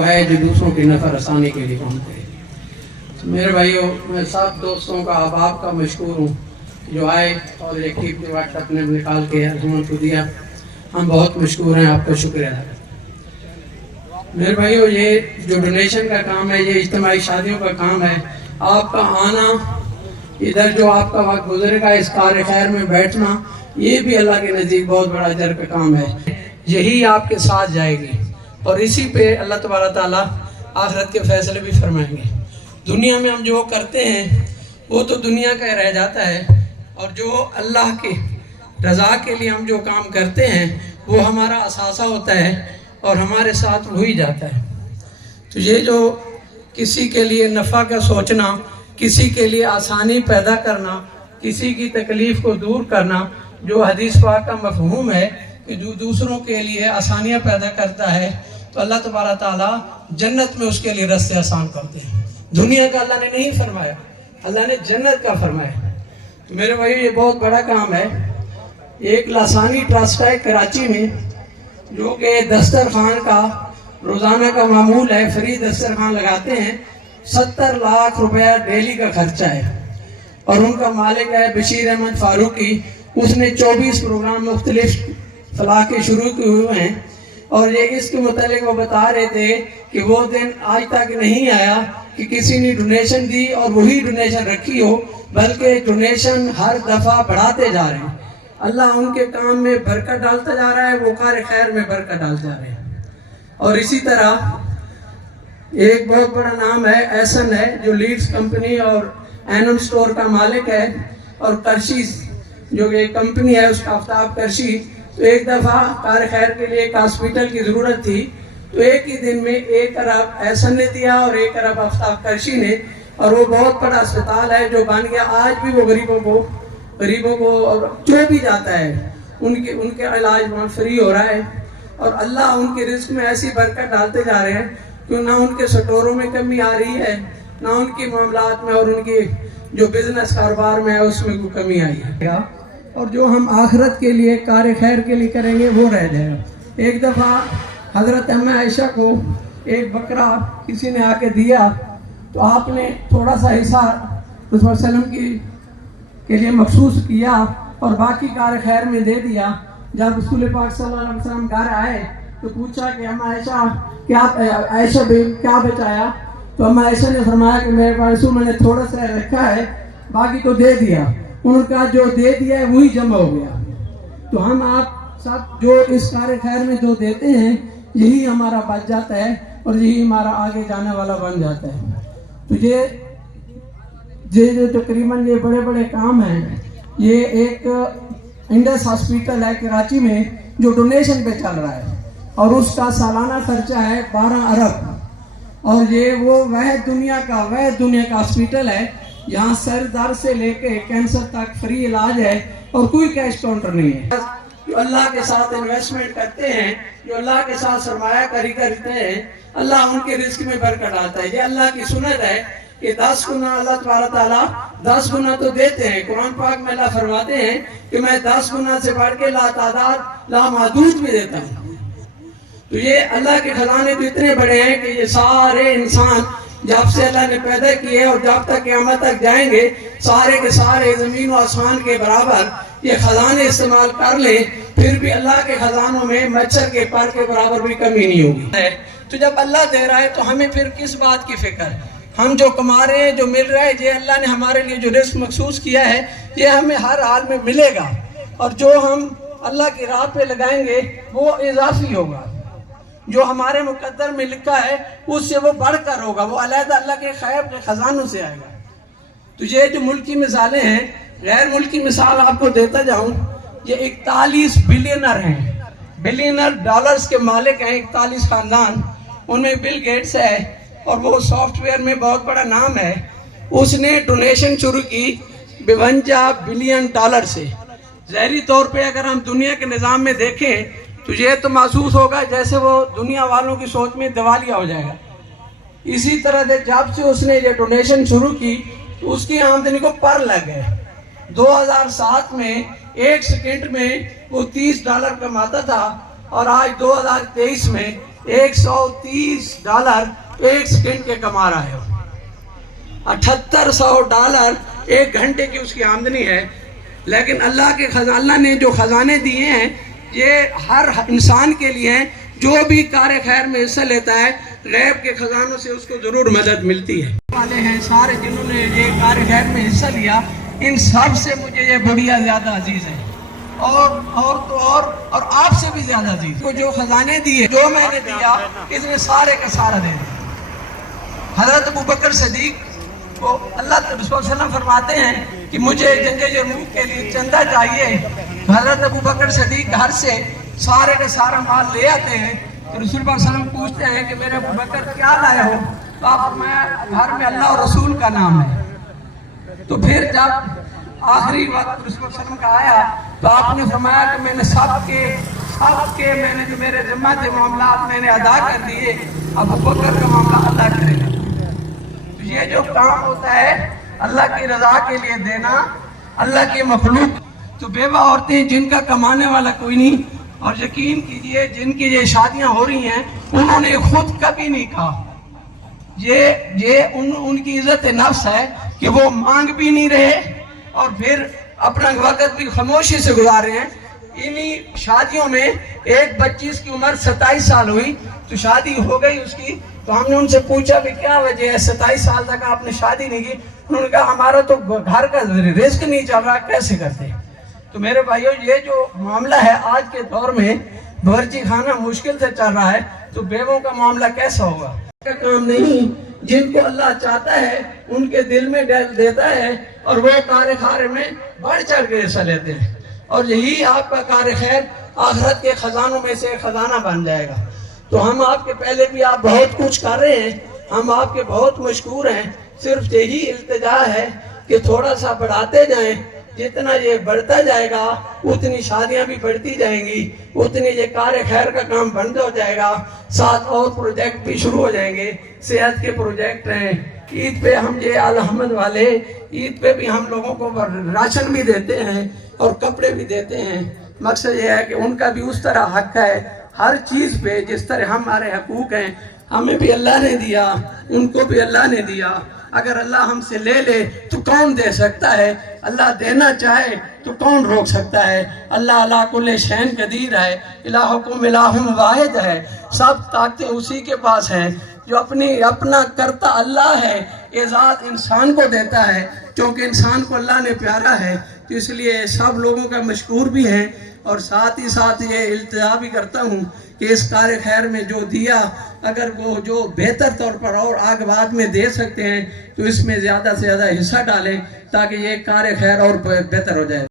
है जो दूसरों की नफर रसानी के लिए काम करे। तो मेरे भाइयों, मैं सब दोस्तों का आप का मशकूर हूँ जो आए और एक टिप जो व्हाट्सएप ने निकाल के अर्जुमन को दिया। हम बहुत मशकूर हैं, आपका शुक्रिया है। मेरे भाइयों, ये जो डोनेशन का काम है, ये इज्तिमाई शादियों का काम है। आपका आना इधर, जो आपका वक्त गुजरेगा इस कार खैर में बैठना, ये भी अल्लाह के नज़दीक बहुत बड़ा अजर का काम है। यही आपके साथ जाएगी और इसी पे अल्लाह तबारक ताला आखिरत के फैसले भी फरमाएंगे। दुनिया में हम जो करते हैं वो तो दुनिया का रह जाता है, और जो अल्लाह के रज़ा के लिए हम जो काम करते हैं वो हमारा असासा होता है और हमारे साथ हो ही जाता है। तो ये जो किसी के लिए नफ़ा का सोचना, किसी के लिए आसानी पैदा करना, किसी की तकलीफ़ को दूर करना, जो हदीस पाक का मफ़हूम है कि जो दूसरों के लिए आसानियाँ पैदा करता है, तो अल्लाह तबारक ताला जन्नत में उसके लिए रास्ते आसान करते हैं। दुनिया का अल्लाह ने नहीं फरमाया, अल्लाह ने जन्नत का फरमाया। तो मेरे भाइयों, ये बहुत बड़ा काम है। एक लासानी ट्रस्ट है कराची में, जो कि दस्तरखान का रोज़ाना का मामूल है, फ्री दस्तरखान लगाते हैं। 70 लाख रुपया डेली का खर्चा है, और उनका मालिक है बशीर अहमद फारूकी। उसने 24 प्रोग्राम मुख्तलिफ फलाह के शुरू किए हुए हैं, और ये इसके मुतालिक वो बता रहे थे कि वो दिन आज तक नहीं आया कि किसी ने डोनेशन दी और वही डोनेशन रखी हो, बल्कि डोनेशन हर दफ़ा बढ़ाते जा रहे हैं। अल्लाह उनके काम में बरकत डालता जा रहा है, वो कार खैर में बरकत डालते जा रहे हैं। और इसी तरह एक बहुत बड़ा नाम है एहसन है, जो लीड्स कंपनी और एनम स्टोर का मालिक है, और करशी जो एक कंपनी है उसका आफ्ताब करशी। तो एक दफ़ा कार खैर के लिए एक हॉस्पिटल की ज़रूरत थी, तो एक ही दिन में 1 अरब एहसन ने दिया और 1 अरब आफ्ताब करशी ने, और वो बहुत बड़ा अस्पताल है जो बन गया। आज भी वो गरीबों को और जो भी जाता है उनके इलाज वहाँ फ्री हो रहा है। और अल्लाह उनके रिस्क में ऐसी बरकत डालते जा रहे हैं कि ना उनके स्टोरों में कमी आ रही है, ना उनके मामलात में और उनके जो बिजनेस कारोबार में है उसमें कोई कमी आई है। और जो हम आखिरत के लिए कार खैर के लिए करेंगे वो रह जाएगा। एक दफ़ा हज़रत अम्मा आयशा को एक बकरा किसी ने आके दिया, तो आपने थोड़ा सा हिस्सा रसूल सल्लम के लिए मखसूस किया और बाकी कार खैर में दे दिया। जब रसूल पाक सल्लल्लाहु अलैहि वसल्लम घर आए तो पूछा कि अम्मा आयशा क्या बचाया? तो अम्मा आयशा ने फरमाया कि मेरे पास मैंने थोड़ा सा रखा है, बाकी तो दे दिया। उनका जो दे दिया है वही जमा हो गया। तो हम आप सब जो इस कार खैर में जो देते हैं, यही हमारा बच जाता है और यही हमारा आगे जाने वाला बन जाता है। तो ये जो तकरीबन ये बड़े बड़े काम हैं, ये एक इंडस हॉस्पिटल है कराची में जो डोनेशन पे चल रहा है, और उसका सालाना खर्चा है 12 अरब। और ये वह दुनिया का हॉस्पिटल है, यहाँ सर दर्द से लेके कैंसर तक फ्री इलाज है और कोई कैश काउंटर नहीं है। जो अल्लाह के साथ इन्वेस्टमेंट करते हैं, जो अल्लाह के साथ सरमाया करी करते हैं, अल्लाह उनके रिस्क में बरकत डालता है। ये अल्लाह की सुन्नत है कि 10 गुना अल्लाह तबारक ताला 10 गुना तो देते हैं। कुरान पाक में अल्लाह फरमाते हैं कि मैं 10 गुना से बढ़ के लातादाद लामादूद भी देता हूँ। तो ये अल्लाह के खजाने तो इतने बड़े हैं कि ये सारे इंसान जब से अल्लाह ने पैदा किए और जब तक क़यामत तक जाएंगे, सारे के सारे ज़मीन और आसमान के बराबर ये खजाने इस्तेमाल कर ले, फिर भी अल्लाह के खजानों में मच्छर के पर के बराबर भी कमी नहीं होगी। तो जब अल्लाह दे रहा है तो हमें फिर किस बात की फिक्र? हम जो कमा रहे हैं, जो मिल रहा है, ये अल्लाह ने हमारे लिए जो रिस्क मखसूस किया है, ये हमें हर हाल में मिलेगा। और जो हम अल्लाह की राह पे लगाएंगे वो इजाफी होगा, जो हमारे मुकद्दर में लिखा है उससे वो बढ़कर होगा, वो अलहदा अल्लाह के खैर के खजानों से आएगा। तो ये जो मुल्की मिसालें हैं, गैर मुल्की मिसाल आपको देता जाऊं, ये 41 बिलियनर हैं, बिलियनर डॉलर्स के मालिक हैं 41 खानदान। उनमें बिल गेट्स है और वो सॉफ्टवेयर में बहुत बड़ा नाम है। उसने डोनेशन शुरू की 52 बिलियन डॉलर से। ज़ाहिरी तौर पे अगर हम दुनिया के निज़ाम में देखें तो ये तो महसूस होगा जैसे वो दुनिया वालों की सोच में दिवालिया हो जाएगा। इसी तरह से जब से उसने ये डोनेशन शुरू की तो उसकी आमदनी को पर लग गए। 2007 में 1 सेकंड में वो $30 कमाता था, और आज 2023 में $130 एक सेकंड के कमा रहे हो। $7800 एक घंटे की उसकी आमदनी है। लेकिन अल्लाह ने जो खजाने दिए हैं ये हर इंसान के लिए हैं। जो भी कार्य खैर में हिस्सा लेता है गैब के खजानों से उसको जरूर मदद मिलती है। वाले हैं सारे जिन्होंने ये कार्य खैर में हिस्सा लिया, इन सब से मुझे ये बुढ़िया ज्यादा अजीज है और आपसे भी ज्यादा अजीज। को जो खजाने दिए, जो मैंने दिया, इसने सारे का सारा दे दिया। हजरत अबू बकर सिद्दीक को अल्लाह रसूल सल्लल्लाहु अलैहि वसल्लम फरमाते हैं कि मुझे जंगे यरमूक के लिए चंदा चाहिए। हजरत अबू बकर सिद्दीक घर से सारे का सारा माल ले आते हैं। तो रसूल सल्लल्लाहु अलैहि वसल्लम पूछते हैं कि मेरे अबू बकर क्या लाए हो? तो आप फरमाया घर में अल्लाह और रसूल का नाम है। तो फिर जब आखिरी वक्त रसूल सल्लल्लाहु अलैहि वसल्लम का आया तो आपने फरमाया कि मैंने सबके मैंने जो मेरे जिम्मा थे मामला मैंने अदा कर दिए। अबू बकर का मामला अदा करेगा। तो ये जो काम होता है अल्लाह की रजा के लिए देना, अल्लाह की मखलूक, तो बेवा औरतें जिनका कमाने वाला कोई नहीं, और यकीन कीजिए जिनकी ये शादियां हो रही हैं उन्होंने खुद कभी नहीं कहा। उनकी इज्जत नफ्स है कि वो मांग भी नहीं रहे और फिर अपना वक्त भी खामोशी से गुजारे हैं। इन्हीं शादियों में एक बच्ची की उम्र 27 साल हुई तो शादी हो गई उसकी। तो हमने उनसे पूछा भी क्या वजह है 27 साल तक आपने शादी नहीं की? उन्होंने कहा हमारा तो घर का रिस्क नहीं चल रहा, कैसे करते। तो मेरे भाइयों ये जो मामला है आज के दौर में बावर्ची खाना मुश्किल से चल रहा है, तो बेवों का मामला कैसा होगा? का काम नहीं, जिनको अल्लाह चाहता है उनके दिल में देता है और वो कार्य खैर में बढ़ चढ़ के हिस्सा लेते हैं। और यही आपका कार्य खैर आखिरत के खजानों में से खजाना बन जाएगा। तो हम आपके पहले भी आप बहुत कुछ कर रहे हैं, हम आपके बहुत मशकूर हैं। सिर्फ यही इल्तिजा है कि थोड़ा सा बढ़ाते जाएं। जितना ये बढ़ता जाएगा उतनी शादियां भी बढ़ती जाएंगी, उतनी ये कार्य खैर का काम बंद हो जाएगा। साथ और प्रोजेक्ट भी शुरू हो जाएंगे। सेहत के प्रोजेक्ट हैं, ईद पे हम ये अल अहमद वाले ईद पे भी हम लोगों को राशन भी देते हैं और कपड़े भी देते हैं। मकसद ये है कि उनका भी उस तरह हक है हर चीज़ पे जिस तरह हमारे हकूक हैं। हमें भी अल्लाह ने दिया, उनको भी अल्लाह ने दिया। अगर अल्लाह हमसे ले ले तो कौन दे सकता है? अल्लाह देना चाहे तो कौन रोक सकता है? अल्लाह अला कुल्ले शैन कदीर है, इलाहुकुम इलाहुम वाहिद है। सब ताकतें उसी के पास हैं। जो अपना करता अल्लाह है, एजाज़ इंसान को देता है क्योंकि इंसान को अल्लाह ने प्यारा है। तो इसलिए सब लोगों का मशकूर भी है और साथ ही साथ ये इल्तिजा भी करता हूँ कि इस कार्य खैर में जो दिया अगर वो जो बेहतर तौर पर और आगे बाद में दे सकते हैं तो इसमें ज़्यादा से ज़्यादा हिस्सा डालें ताकि ये कार्य खैर और बेहतर हो जाए।